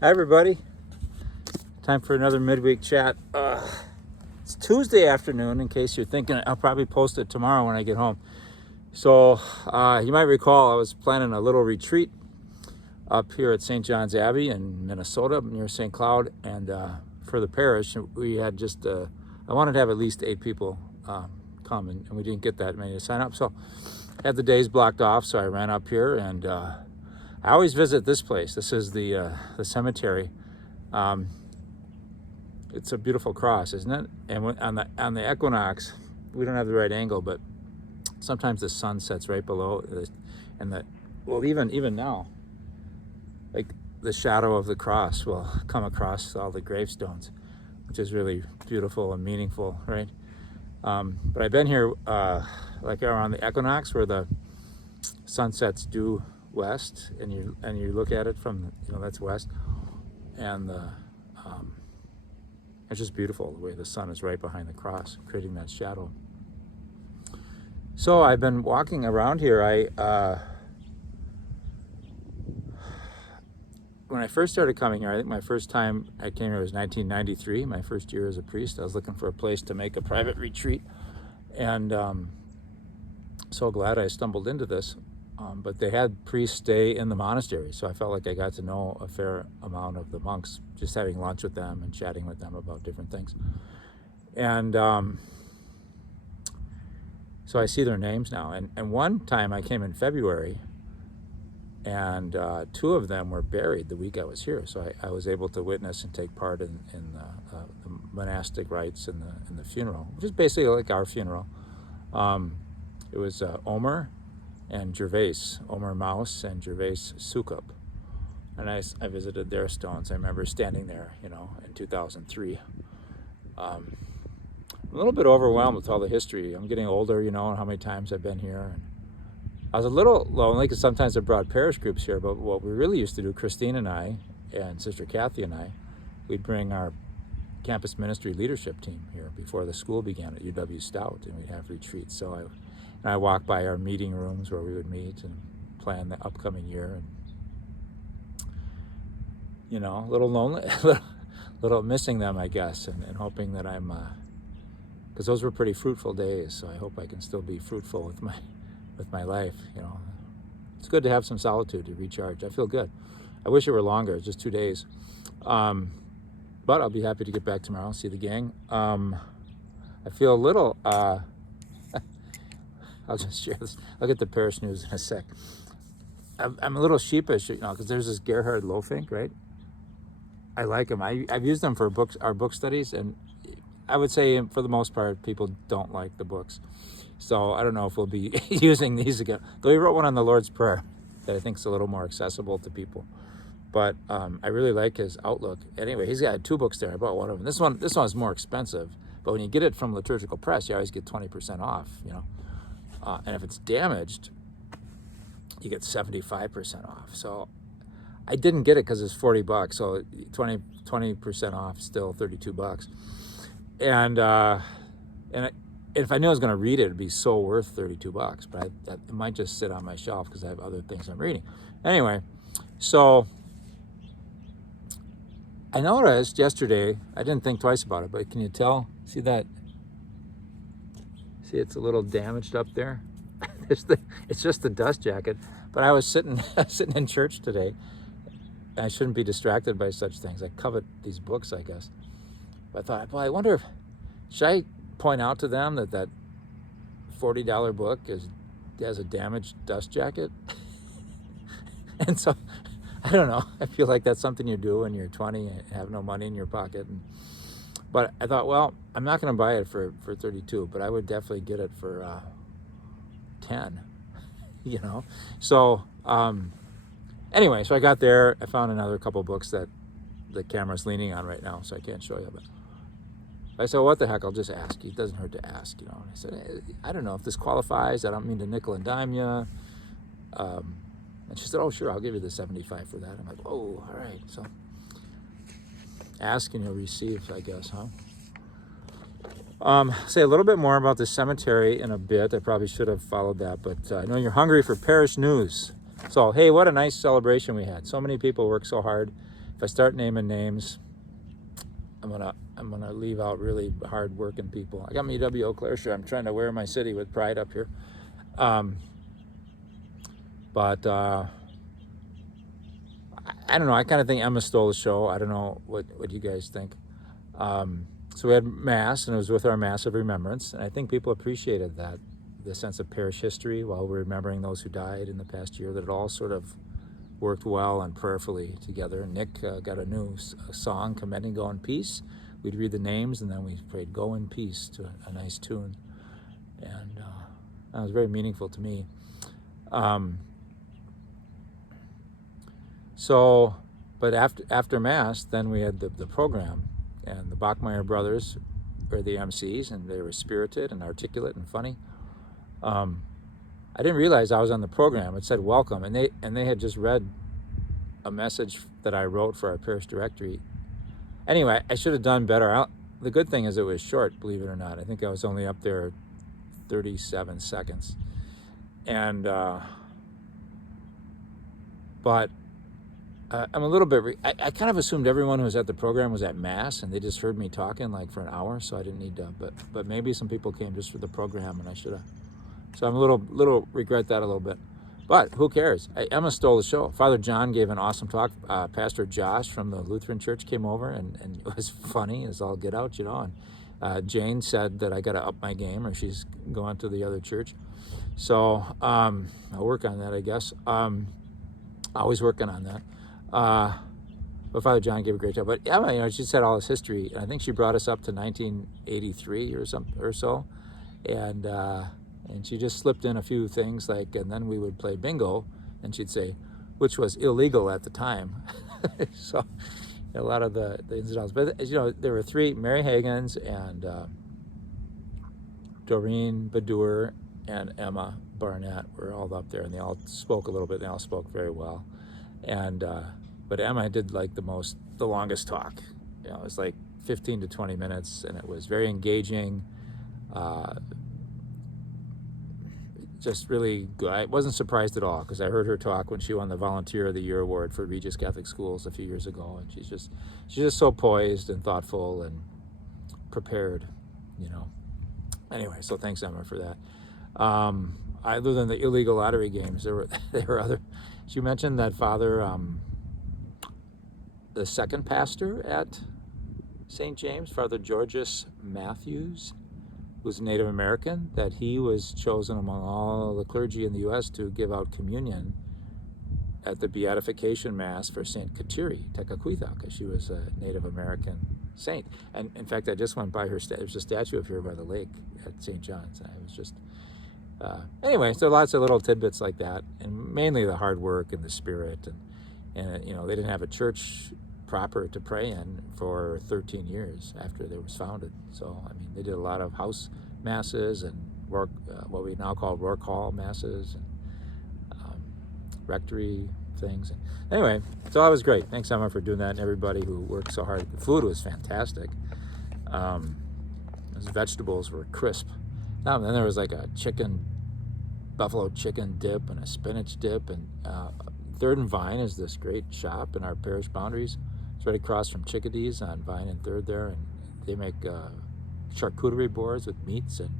Hi everybody, time for another midweek chat. It's Tuesday afternoon, in case you're thinking. I'll probably post it tomorrow when I get home. So you might recall I was planning a little retreat up here at St. John's Abbey in Minnesota near St. Cloud, and for the parish we had just I wanted to have at least 8 people come, and we didn't get that many to sign up, so I had the days blocked off. So I ran up here, and I always visit this place. This is the cemetery. It's a beautiful cross, isn't it? And on the equinox, we don't have the right angle, but sometimes the sun sets right below, and even now, like the shadow of the cross will come across all the gravestones, which is really beautiful and meaningful, right? But I've been here like around the equinox, where the sunsets due west, and you look at it from, that's west, and it's just beautiful the way the sun is right behind the cross, creating that shadow. So I've been walking around here. When I first started coming here, I think my first time I came here was 1993, my first year as a priest. I was looking for a place to make a private retreat, and so glad I stumbled into this. But they had priests stay in the monastery, so I felt like I got to know a fair amount of the monks, just having lunch with them and chatting with them about different things. And so I see their names now. And one time I came in February, and 2 of them were buried the week I was here. So I was able to witness and take part in the monastic rites and the funeral, which is basically like our funeral. It was Omer and Gervais, Omer Maus and Gervais Sukup. And I visited their stones. I remember standing there, in 2003. I'm a little bit overwhelmed with all the history. I'm getting older, and how many times I've been here. And I was a little lonely because sometimes I brought parish groups here, but what we really used to do, Christine and I, and Sister Kathy and I, we'd bring our campus ministry leadership team here before the school began at UW Stout, and we'd have retreats. So I walked by our meeting rooms where we would meet and plan the upcoming year, and a little lonely, a little missing them, I guess, and hoping that I'm, because those were pretty fruitful days. So I hope I can still be fruitful with my life. It's good to have some solitude to recharge. I feel good. I wish it were longer, just 2 days, but I'll be happy to get back tomorrow and see the gang. I feel a little. I'll just share this. I'll get the parish news in a sec. I'm a little sheepish, because there's this Gerhard Lofink, right? I like him. I've used them for our book studies, and I would say for the most part, people don't like the books. So I don't know if we'll be using these again. Though he wrote one on the Lord's Prayer that I think is a little more accessible to people. But I really like his outlook. Anyway, he's got 2 books there. I bought one of them. This one is more expensive, but when you get it from Liturgical Press, you always get 20% off, and if it's damaged, you get 75% off. So I didn't get it because it's $40, so 20% off, still $32. And if I knew I was going to read it, it'd be so worth $32. But it might just sit on my shelf because I have other things I'm reading. Anyway, so I noticed yesterday, I didn't think twice about it, but can you tell? See that? See, it's a little damaged up there. It's just the dust jacket. But I was sitting in church today. I shouldn't be distracted by such things. I covet these books, I guess. But I thought, well, I wonder should I point out to them that $40 book has a damaged dust jacket? And so, I don't know. I feel like that's something you do when you're 20 and have no money in your pocket. But I thought, well, I'm not going to buy it for $32, but I would definitely get it for $10, So anyway, so I got there. I found another couple books that the camera's leaning on right now, so I can't show you. But I said, well, what the heck? I'll just ask. It doesn't hurt to ask, And I said, hey, I don't know if this qualifies. I don't mean to nickel and dime you. And she said, oh, sure, I'll give you the $75 for that. I'm like, oh, all right. So ask and you'll receive, I guess, huh? Say a little bit more about the cemetery in a bit. I probably should have followed that, but I know you're hungry for parish news. So, hey, what a nice celebration we had. So many people worked so hard if I start naming names, I'm gonna leave out really hard working people. I got my E.W. Eau Claire shirt. I'm trying to wear my city with pride up here. But I don't know. I kind of think Emma stole the show. I don't know what you guys think. So we had Mass, and it was with our Mass of Remembrance, and I think people appreciated that, the sense of parish history while we're remembering those who died in the past year, that it all sort of worked well and prayerfully together. Nick got a new song commending Go in Peace. We'd read the names, and then we prayed Go in Peace to a nice tune, and that was very meaningful to me. But after Mass, then we had the program, and the Bachmeyer brothers were the MCs, and they were spirited and articulate and funny. I didn't realize I was on the program. It said welcome, and they had just read a message that I wrote for our parish directory. Anyway, I should have done better. The good thing is it was short, believe it or not. I think I was only up there 37 seconds, and but I'm a little bit. I kind of assumed everyone who was at the program was at Mass, and they just heard me talking like for an hour, so I didn't need to. But maybe some people came just for the program, and I should have. So I'm a little regret that a little bit, but who cares? Emma stole the show. Father John gave an awesome talk. Pastor Josh from the Lutheran Church came over, and it was funny as all get out, And Jane said that I got to up my game, or she's going to the other church. So I'll work on that, I guess. Always working on that. But Father John gave a great job. But Emma, she said all this history, and I think she brought us up to 1983 or so, and she just slipped in a few things and then we would play bingo, and she'd say, which was illegal at the time. So a lot of the ins and outs. But there were three: Mary Hagens and Doreen Badur and Emma Barnett were all up there, and they all spoke a little bit. They all spoke very well, and but Emma did the longest talk. It was like 15 to 20 minutes, and it was very engaging. Just really good. I wasn't surprised at all, because I heard her talk when she won the Volunteer of the Year award for Regis Catholic Schools a few years ago, and she's just so poised and thoughtful and prepared. Anyway, so thanks, Emma, for that. Other than the illegal lottery games, there were other. She mentioned that Father, the second pastor at St. James, Father Georges Matthews, who's Native American, that he was chosen among all the clergy in the U.S. to give out communion at the beatification mass for St. Kateri Tekakwitha, because she was a Native American saint. And in fact, I just went by her. There's a statue of her by the lake at St. John's. And I was just anyway. So lots of little tidbits like that, and mainly the hard work and the spirit, and they didn't have a church proper to pray in for 13 years after it was founded. So they did a lot of house masses and work, what we now call work hall masses, and rectory things. Anyway, so that was great. Thanks, Emma, for doing that, and everybody who worked so hard. The food was fantastic. Those vegetables were crisp. Then there was like a buffalo chicken dip and a spinach dip, and Third and Vine is this great shop in our parish boundaries. It's right across from Chickadee's on Vine and Third there, and they make charcuterie boards with meats and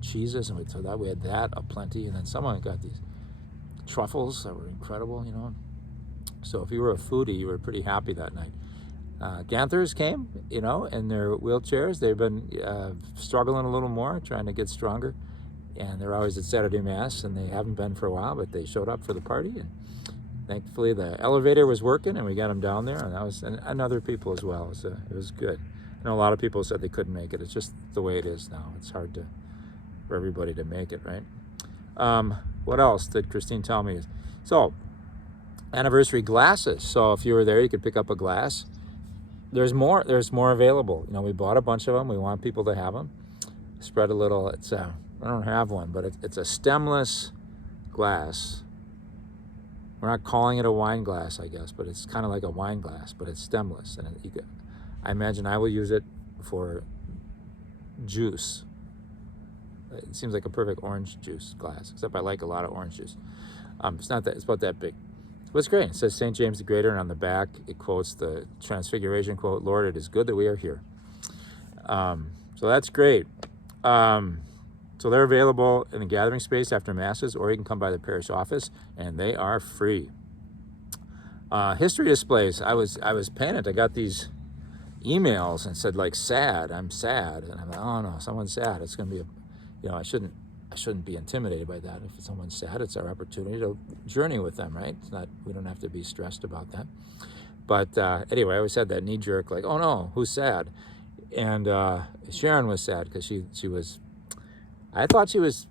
cheeses, and we had that aplenty. And then someone got these truffles that were incredible, So if you were a foodie, you were pretty happy that night. Ganthers came, in their wheelchairs. They've been struggling a little more, trying to get stronger, and they're always at Saturday Mass, and they haven't been for a while, but they showed up for the party, and thankfully the elevator was working, and we got them down there, and other people as well. It was good. I know a lot of people said they couldn't make it. It's just the way it is now. It's hard for everybody to make it, right? What else did Christine tell me? So, anniversary glasses. So if you were there, you could pick up a glass. There's more available. We bought a bunch of them. We want people to have them. Spread a little. I don't have one, but it's a stemless glass. We're not calling it a wine glass, I guess, but it's kind of like a wine glass, but it's stemless. And I imagine I will use it for juice. It seems like a perfect orange juice glass, except I like a lot of orange juice. It's not that. It's about that big. It's great. It says St. James the Greater, and on the back it quotes the Transfiguration quote, "Lord, it is good that we are here." So that's great. So they're available in the gathering space after masses, or you can come by the parish office, and they are free. History displays. I was panicked. I got these emails and said like sad. I'm sad, and I'm like, oh no, someone's sad. It's going to be I shouldn't be intimidated by that. If someone's sad, it's our opportunity to journey with them, right? It's not. We don't have to be stressed about that. But anyway, I always had that knee jerk, like, oh no, who's sad? And Sharon was sad because she was. I thought she was.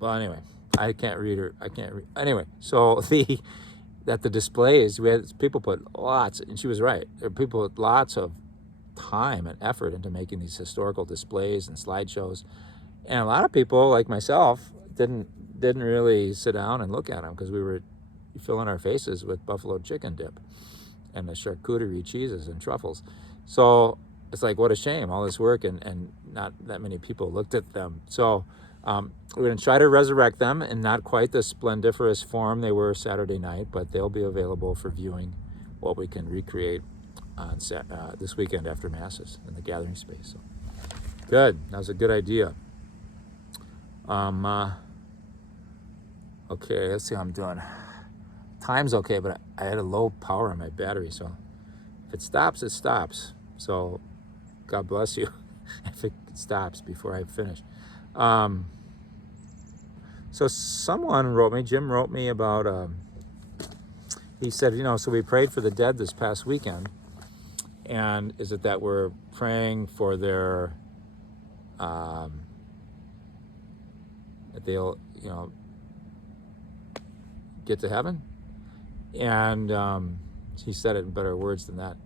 Well, anyway, I can't read her. Anyway, so the displays, we had people put lots, and she was right. There were people with lots of time and effort into making these historical displays and slideshows, and a lot of people like myself didn't really sit down and look at them because we were filling our faces with buffalo chicken dip and the charcuterie cheeses and truffles. So it's like, what a shame, all this work, and not that many people looked at them. So we're going to try to resurrect them in not quite the splendiferous form they were Saturday night, but they'll be available for viewing, what we can recreate on this weekend after masses in the gathering space. So good. That was a good idea. Okay, let's see how I'm doing. Time's okay, but I had a low power on my battery, so if it stops, it stops. So God bless you if it stops before I finish. So someone wrote me, Jim wrote me about, he said, so we prayed for the dead this past weekend, and is it that we're praying for their, that they'll, get to heaven? And he said it in better words than that.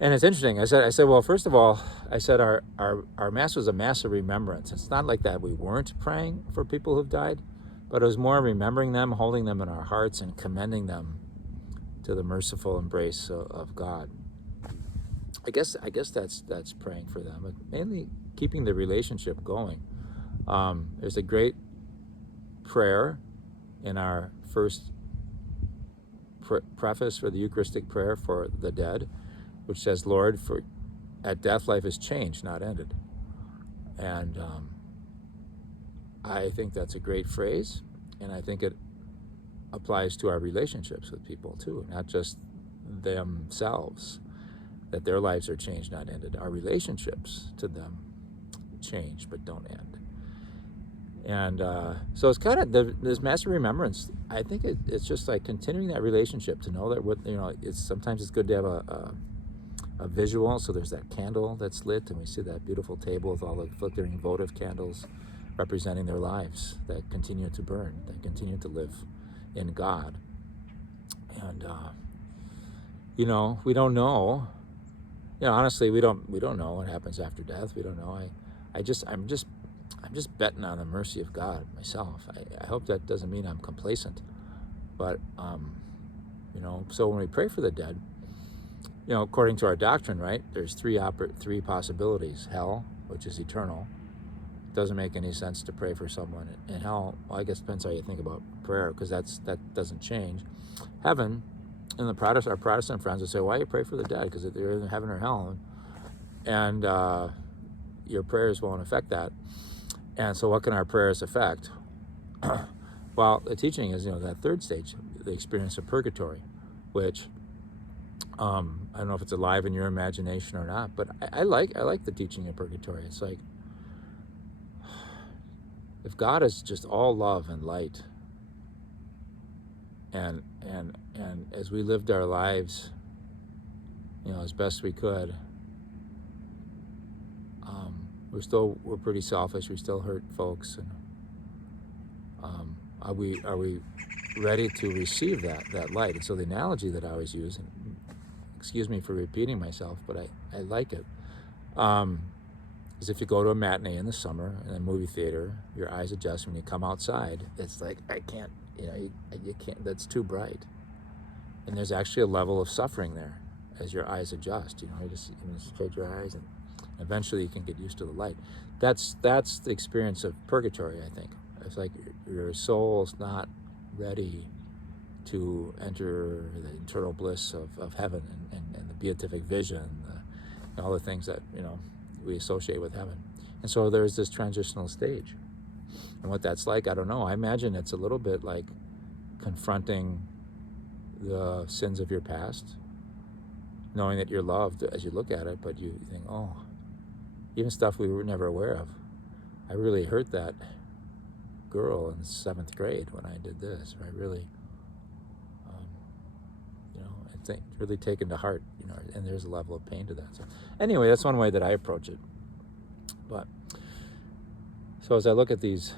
And it's interesting. I said, well, first of all, I said our Mass was a Mass of remembrance. It's not like that we weren't praying for people who've died, but it was more remembering them, holding them in our hearts, and commending them to the merciful embrace of God. I guess that's praying for them, but mainly keeping the relationship going. There's a great prayer in our first preface for the Eucharistic prayer for the dead, which says, Lord, for at death life is changed, not ended. And I think that's a great phrase, and I think it applies to our relationships with people too, not just themselves, that their lives are changed, not ended. Our relationships to them change but don't end. And so it's kind of this Mass of remembrance. I think it's just like continuing that relationship, to know that sometimes it's good to have a visual. So there's that candle that's lit, and we see that beautiful table with all the flickering votive candles representing their lives that continue to burn, that continue to live in God. And we don't know. Honestly, we don't know what happens after death. We don't know. I'm just betting on the mercy of God myself. I hope that doesn't mean I'm complacent, but so when we pray for the dead, according to our doctrine, right, there's three possibilities. Hell, which is eternal. Doesn't make any sense to pray for someone in hell. Well, I guess it depends how you think about prayer, because that doesn't change. Heaven, and our Protestant friends would say, why you pray for the dead? Because they're in heaven or hell, and your prayers won't affect that. And so what can our prayers affect? Well, the teaching is, that third stage, the experience of purgatory, which I don't know if it's alive in your imagination or not, but I like the teaching of purgatory. It's like, if God is just all love and light, and as we lived our lives, as best we could, we're pretty selfish. We still hurt folks, and are we ready to receive that light? And so the analogy that I always use, and excuse me for repeating myself, but I like it, is if you go to a matinee in the summer in a movie theater, your eyes adjust. When you come outside, it's like, I can't, you can't, that's too bright. And there's actually a level of suffering there as your eyes adjust. You just shade your eyes, and eventually you can get used to the light. That's the experience of purgatory, I think. It's like your soul's not ready to enter the eternal bliss of heaven and the beatific vision, all the things that, we associate with heaven. And so there's this transitional stage. And what that's like, I don't know. I imagine it's a little bit like confronting the sins of your past, knowing that you're loved as you look at it, but you think, oh, even stuff we were never aware of. I really hurt that girl in 7th grade when I did this. I really, I think really taken to heart, and there's a level of pain to that. So anyway, that's one way that I approach it. But so as I look at these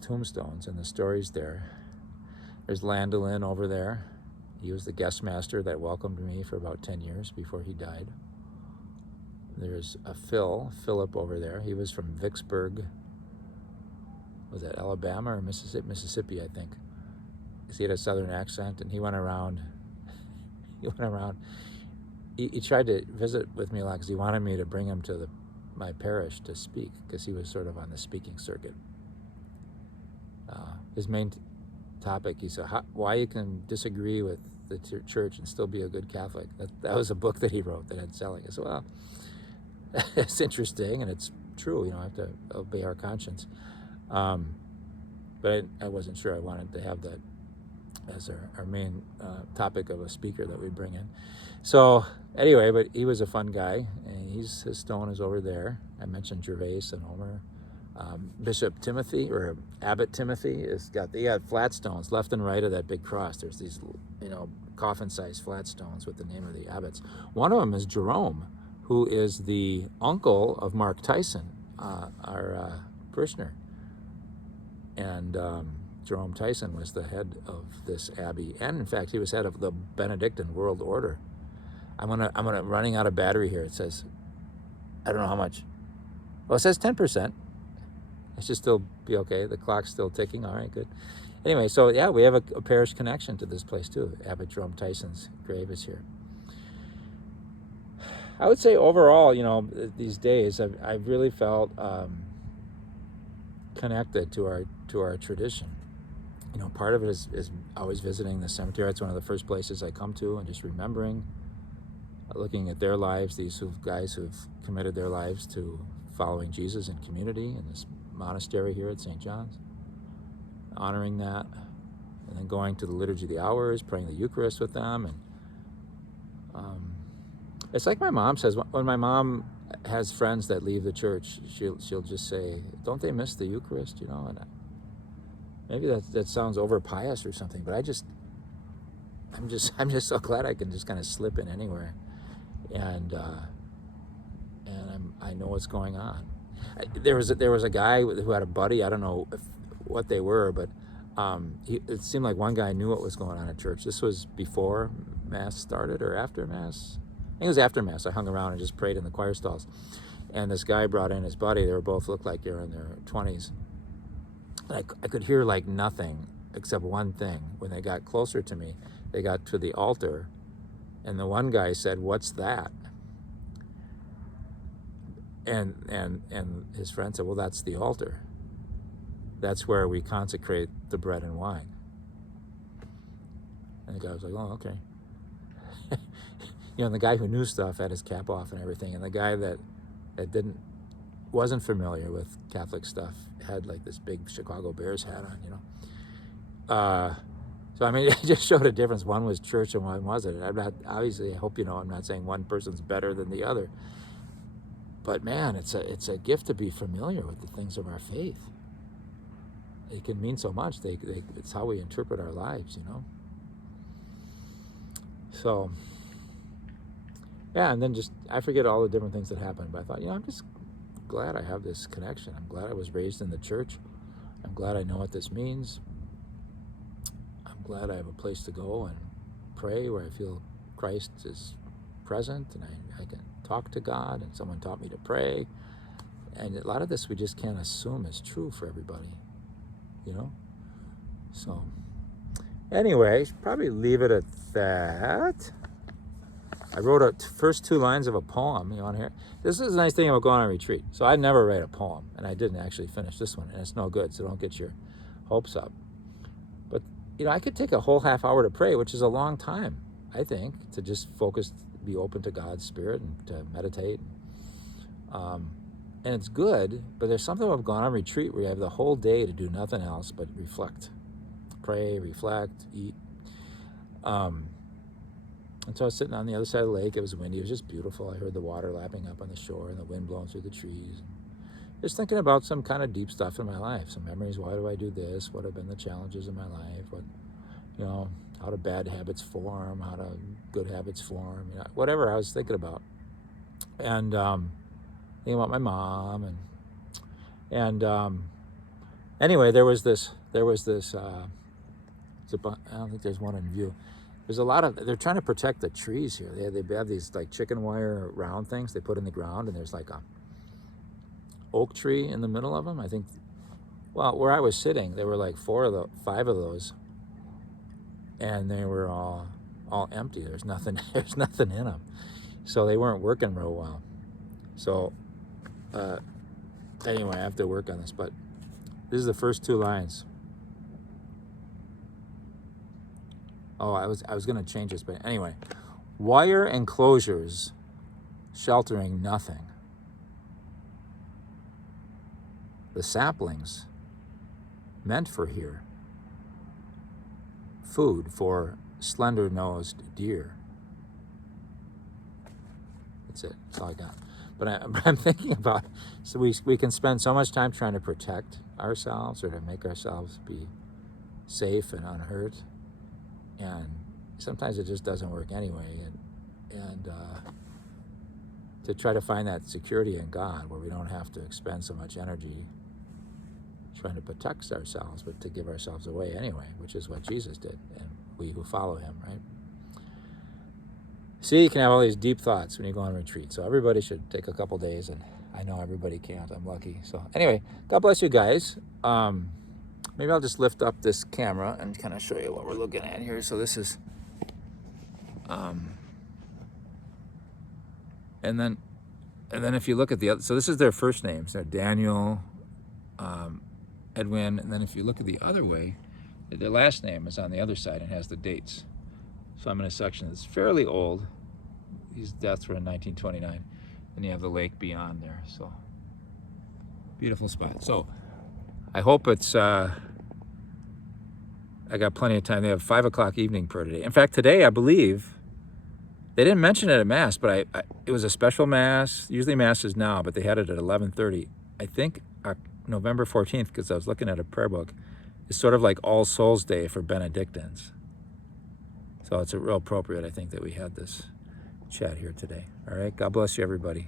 tombstones and the stories there's Landolin over there. He was the guest master that welcomed me for about 10 years before he died. There's a Philip over there. He was from Vicksburg. Was that Alabama or Mississippi, I think. He had a southern accent, and he went around. He tried to visit with me a lot because he wanted me to bring him to my parish to speak, because he was sort of on the speaking circuit. His main topic, he said, why you can disagree with the church and still be a good Catholic. That was a book that he wrote that had selling. I said, well, it's interesting and it's true. I have to obey our conscience. But I wasn't sure I wanted to have that as our main topic of a speaker that we bring in. So anyway, but he was a fun guy, and his stone is over there. I mentioned Gervais and Homer. Bishop Timothy, or Abbot Timothy, he got flat stones left and right of that big cross. There's these, coffin-sized flat stones with the name of the abbots. One of them is Jerome, who is the uncle of Mark Tyson, our parishioner. And Jerome Tyson was the head of this abbey, and in fact, he was head of the Benedictine World Order. I'm running out of battery here. It says, I don't know how much. Well, it says 10%. It should still be okay. The clock's still ticking. All right, good. Anyway, so yeah, we have a parish connection to this place too. Abbot Jerome Tyson's grave is here. I would say overall, these days, I've really felt connected to our tradition. Part of it is always visiting the cemetery. It's one of the first places I come to, and just remembering, looking at their lives, these guys who've committed their lives to following Jesus in community in this monastery here at St. John's, honoring that, and then going to the Liturgy of the Hours, praying the Eucharist with them. And it's like my mom says, when my mom has friends that leave the church, she'll just say, don't they miss the Eucharist, and maybe that sounds over pious or something, but I'm just so glad I can just kind of slip in anywhere, and I know what's going on. There was a guy who had a buddy. I don't know what they were, but it seemed like one guy knew what was going on at church. This was before Mass started or after Mass. I think it was after Mass. I hung around and just prayed in the choir stalls, and this guy brought in his buddy. They were both looked like they were in their 20s. I could hear like nothing except one thing. When they got closer to me, they got to the altar, and the one guy said, "What's that?" And his friend said, "Well, that's the altar. That's where we consecrate the bread and wine." And the guy was like, "Oh, okay." The guy who knew stuff had his cap off and everything, and the guy that wasn't familiar with Catholic stuff had like this big Chicago Bears hat on, So I mean, it just showed a difference. One was church and one wasn't. I'm not, obviously, I hope I'm not saying one person's better than the other. But man, it's a gift to be familiar with the things of our faith. It can mean so much. It's how we interpret our lives, So, yeah, and then I forget all the different things that happened. But I thought, I'm just glad I have this connection. I'm glad I was raised in the church. I'm glad I know what this means. I'm glad I have a place to go and pray where I feel Christ is present, and I can talk to God, and someone taught me to pray. And a lot of this we just can't assume is true for everybody, So anyway, probably leave it at that. I wrote first 2 lines of a poem. You want to hear? This is a nice thing about going on retreat. So I never write a poem, and I didn't actually finish this one, and it's no good, so don't get your hopes up. But I could take a whole half hour to pray, which is a long time, I think, to just focus, be open to God's Spirit and to meditate. And it's good, but there's something about going on retreat where you have the whole day to do nothing else but reflect. Pray, reflect, eat. And so I was sitting on the other side of the lake. It was windy. It was just beautiful. I heard the water lapping up on the shore and the wind blowing through the trees. Just thinking about some kind of deep stuff in my life, some memories. Why do I do this? What have been the challenges in my life? What, how do bad habits form? How do good habits form? Whatever I was thinking about. And thinking about my mom. And anyway, there was this, I don't think there's one in view. There's a lot of, they're trying to protect the trees here. They have these like chicken wire round things they put in the ground, and there's like a oak tree in the middle of them. I think, well, where I was sitting, there were like 5 of those, and they were all empty. There's nothing in them. So they weren't working real well. So anyway, I have to work on this, but this is the first 2 lines. Oh, I was going to change this, but anyway. Wire enclosures sheltering nothing. The saplings meant for here. Food for slender-nosed deer. That's it. That's all I got. But I'm thinking about, so we can spend so much time trying to protect ourselves or to make ourselves be safe and unhurt. And sometimes it just doesn't work anyway. And to try to find that security in God where we don't have to expend so much energy trying to protect ourselves, but to give ourselves away anyway, which is what Jesus did, and we who follow him, right? See, you can have all these deep thoughts when you go on retreat. So everybody should take a couple days, and I know everybody can't. I'm lucky. So anyway, God bless you guys. Maybe I'll just lift up this camera and kind of show you what we're looking at here. So this is, and then if you look at the other, so this is their first names. They're Daniel, Edwin, and then if you look at the other way, their last name is on the other side and has the dates. So I'm in a section that's fairly old. These deaths were in 1929. And you have the lake beyond there. So beautiful spot. So I hope it's, I got plenty of time. They have 5 o'clock evening prayer today. In fact, today, I believe, they didn't mention it at Mass, but it was a special Mass. Usually Mass is now, but they had it at 11:30. I think November 14th, because I was looking at a prayer book, is sort of like All Souls Day for Benedictines. So it's real appropriate, I think, that we had this chat here today. All right, God bless you, everybody.